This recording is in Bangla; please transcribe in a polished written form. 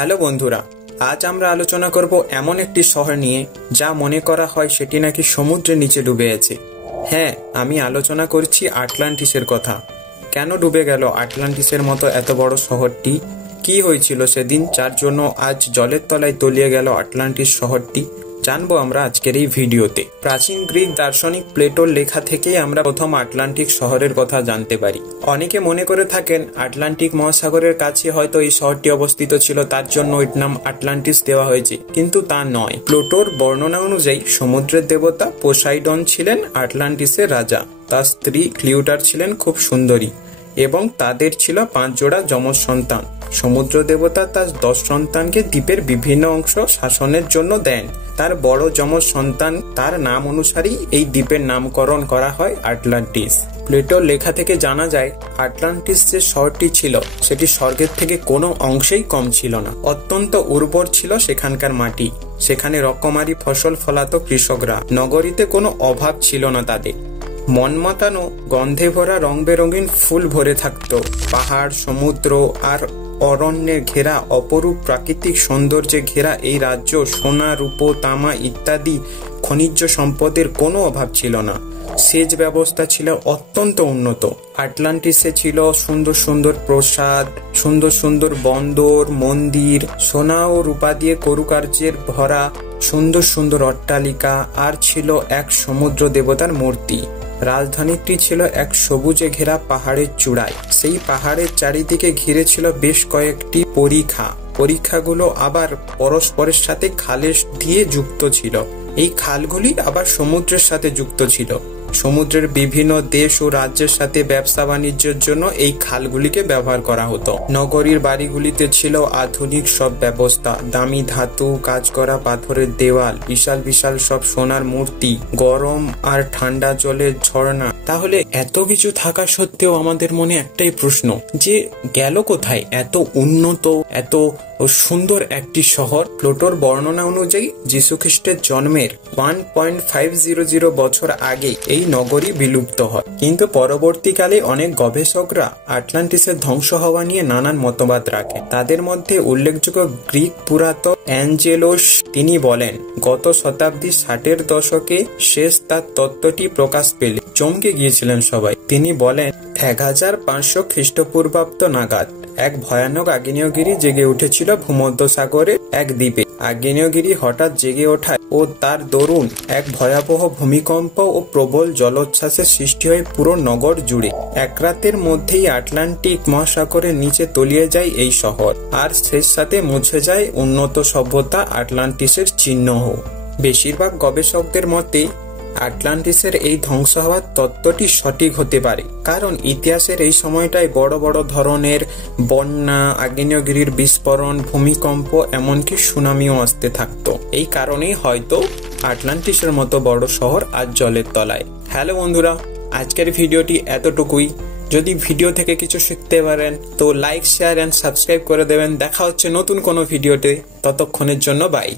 হ্যালো বন্ধুরা, আজ আমরা আলোচনা করব এমন একটি শহর নিয়ে যা মনে করা হয় সেটি নাকি সমুদ্রের নিচে ডুবে আছে। হ্যাঁ, আমি আলোচনা করছি আটলান্টিসের কথা। কেন ডুবে গেল আটলান্টিসের মতো এত বড় শহরটি? কি হয়েছিল সেদিন যার জন্য আজ জলের তলায় তলিয়ে গেল আটলান্টিস শহরটি? জানবো আমরা আজকের এই ভিডিওতে। প্রাচীন গ্রিক দার্শনিক প্লেটোর লেখা থেকেই আমরা প্রথম আটলান্টিক শহরের কথা জানতে পারি। অনেকে মনে করে থাকেন আটলান্টিক মহাসাগরের কাছে হয়তো এই শহরটি অবস্থিত ছিল, তার জন্য এর নাম আটলান্টিস দেওয়া হয়েছে, কিন্তু তা নয়। প্লেটোর বর্ণনা অনুযায়ী সমুদ্রের দেবতা পোসাইডন ছিলেন আটলান্টিসের রাজা। তার স্ত্রী ক্লিওটার ছিলেন খুব সুন্দরী এবং তাদের ছিল 5 জোড়া যমজ সন্তান। সমুদ্র দেবতা তার 10 সন্তানকে দ্বীপের বিভিন্ন অংশ শাসনের জন্য দেন। তার বড় যমজ সন্তান তার নাম অনুসারেই এই দ্বীপের নামকরণ করা হয় আটলান্টিস। প্লেটোর লেখা থেকে জানা যায় আটলান্টিস যে শহরটি ছিল সেটি স্বর্গের থেকে কোনো অংশেই কম ছিল না। অত্যন্ত উর্বর ছিল সেখানকার মাটি, সেখানে রকমারি ফসল ফলাতো কৃষকরা। নগরীতে কোনো অভাব ছিল না তাদের। মনমাতানো গন্ধে ভরা রং বেরঙিন ফুল ভরে থাকত। পাহাড়, সমুদ্র আর অরণ্যের ঘেরা অপরূপ প্রাকৃতিক সৌন্দর্যে ঘেরা এই রাজ্য সোনা, রূপো, তামা ইত্যাদি খনিজ সম্পদের কোনো অভাব ছিল না। সেচ ব্যবস্থা ছিল অত্যন্ত উন্নত। আটলান্টিসে ছিল সুন্দর সুন্দর প্রাসাদ, সুন্দর সুন্দর বন্দর, মন্দির, সোনা ও রূপা দিয়ে কারুকার্যের ভরা সুন্দর সুন্দর অট্টালিকা, আর ছিল এক সমুদ্র দেবতার মূর্তি। রাজধানীটি ছিল এক সবুজে ঘেরা পাহাড়ের চূড়ায়। সেই পাহাড়ের চারিদিকে ঘিরে ছিল বেশ কয়েকটি পরিখাগুলো আবার পরস্পরের সাথে খালে দিয়ে যুক্ত ছিল। এই খালগুলি আবার সমুদ্রের সাথে যুক্ত ছিল। সমুদ্রের বিভিন্ন দেশ ও রাজ্যের সাথে ব্যবসা বাণিজ্যের জন্য এই খালগুলিকে ব্যবহার করা হতো। নগরীর বাড়িগুলিতে ছিল আধুনিক সব ব্যবস্থা, দামি ধাতু কাজ করা পাথরের দেওয়াল, বিশাল বিশাল সব সোনার মূর্তি, গরম আর ঠান্ডা জলের ঝর্ণা। তাহলে এত কিছু থাকা সত্ত্বেও আমাদের মনে একটাই প্রশ্ন, যে গেল কোথায় এত উন্নত, এত সুন্দর একটি শহর? প্লেটোর বর্ণনা অনুযায়ী যীশুখ্রিস্টের জন্মের 1.500 বছর আগে এই নগরী বিলুপ্ত হয়, কিন্তু পরবর্তীকালে অনেক গবেষকরা আটলান্টিসের ধ্বংস হওয়া নিয়ে নানান মতবাদ রাখেন। তাদের মধ্যে উল্লেখযোগ্য গ্রিক পুরাতন অ্যাঞ্জেলোস, তিনি বলেন গত শতাব্দীর 60-এর দশকে শেষ তার তত্ত্বটি প্রকাশ পেলে চমকে গিয়েছিলেন সবাই। তিনি বলেন 1500 খ্রিস্টপূর্বাব্দ নাগাদ এক ভয়ানক আগ্নেয়গিরি জেগে উঠেছিল ভূমধ্যসাগরের এক দ্বীপে। আগ্নেয়গিরি হঠাৎ জেগে ওঠায় ও তার দরুন এক ভয়াবহ ভূমিকম্প ও প্রবল জলোচ্ছ্বাসের সৃষ্টি হয় পুরো নগর জুড়ে। এক রাতের মধ্যেই আটলান্টিক মহাসাগরের নিচে তলিয়ে যায় এই শহর, আর শেষ সাথে মুছে যায় উন্নত সভ্যতা আটলান্টিসের চিহ্নও। বেশিরভাগ গবেষকদের মতে আটলান্টিসের এই ধ্বংস হওয়ার তত্ত্বটি সঠিক হতে পারে, কারণ ইতিহাসের এই সময়টায় বড় বড় ধরনের বন্যা, আগ্নেয়গিরির বিস্ফোরণ, ভূমিকম্প, এমনকি সুনামিও আসতে থাকতো। এই কারণেই হয়তো আটলান্টিসের মতো বড় শহর আজ জলের তলায়। হ্যালো বন্ধুরা, আজকের ভিডিওটি এতটুকুই। যদি ভিডিও থেকে কিছু শিখতে পারেন তো লাইক, শেয়ার এন্ড সাবস্ক্রাইব করে দেবেন। দেখা হচ্ছে নতুন কোনো ভিডিওতে, ততক্ষণের জন্য বাই।